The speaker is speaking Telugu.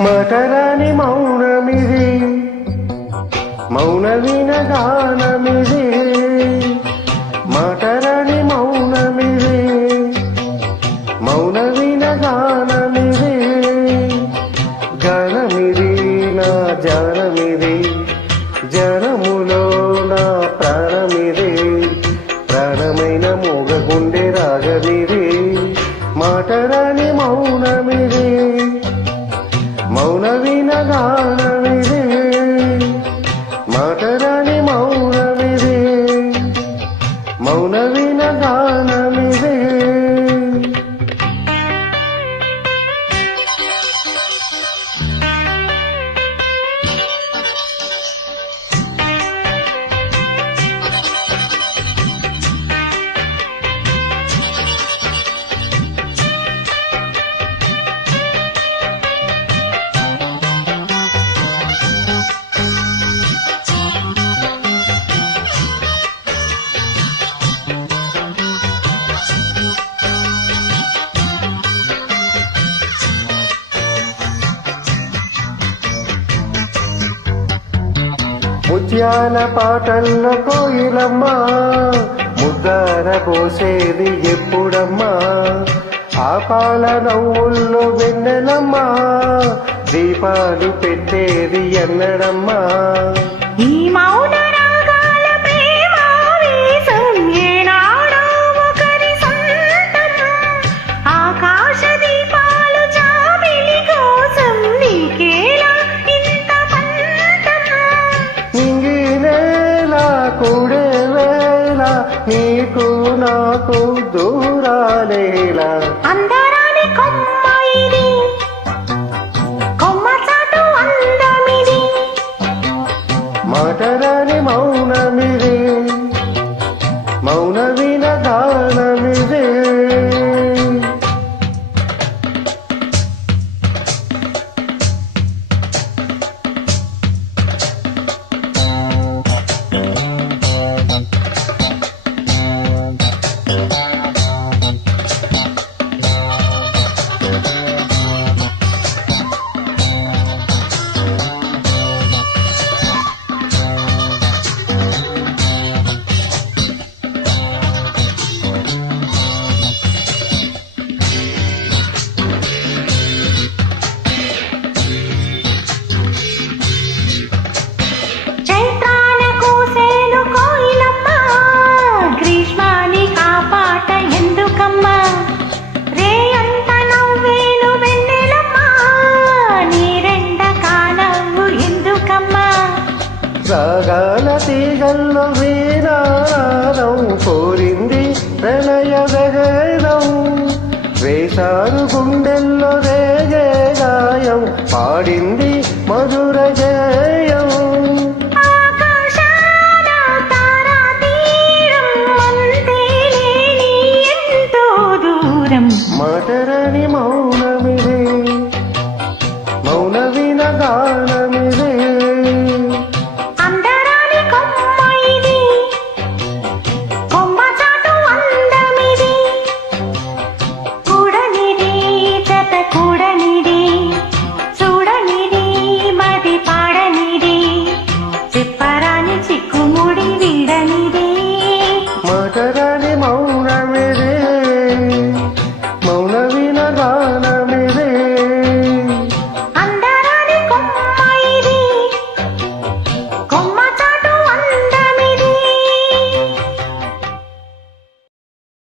మటరాని మౌనమిది మౌన వినగానమిది మటరాని మౌనమిది మౌన వినగానమిది గణమిది నా జనమిది జనములో నా ప్రాణమిది ప్రాణమైన మోగగుండె రాగమిది మాటరాని మౌనమిది మౌన వినగానమిది మాటరాని మౌనమిది మౌన వినగానమిది ముత్యాల పాటల్లో కోయిలమ్మా ముద్దార పోసేది ఎప్పుడమ్మా ఆ పాల నవ్వుల్లో వెన్నెలమ్మా దీపాలు పెట్టేది ఎన్నడమ్మా ఈ మౌన రాగాల ప్రేమావేశం ఏనాడో ఒకరి సొంతం ఆకాశ దీపాలు జాబిలి కోసం నీకేలా ఇంత పంతం ఇంగినేలా కూడే వేళ నీకు నాకు దూరాలేలా అందరాని కొమ్మ ఇది కొమ్మ చాటు అందమిది మాటరాని మౌనమిది మౌన వినగానమిది చైత్రాన కూసేను కోయిలమ్మ గ్రీష్మాని కాపాట ఎందుకమ్మా రేయంత నవ్వేను వెన్నెలమ్మ నీరెండ కానవ్వు ఎందుకమ్మా రాగాల తీగల్లో వీరారాధం కోరింది ప్రణయ వేదం వేశారు గుండెల్లో రేగే గాయం పాడింది మధుర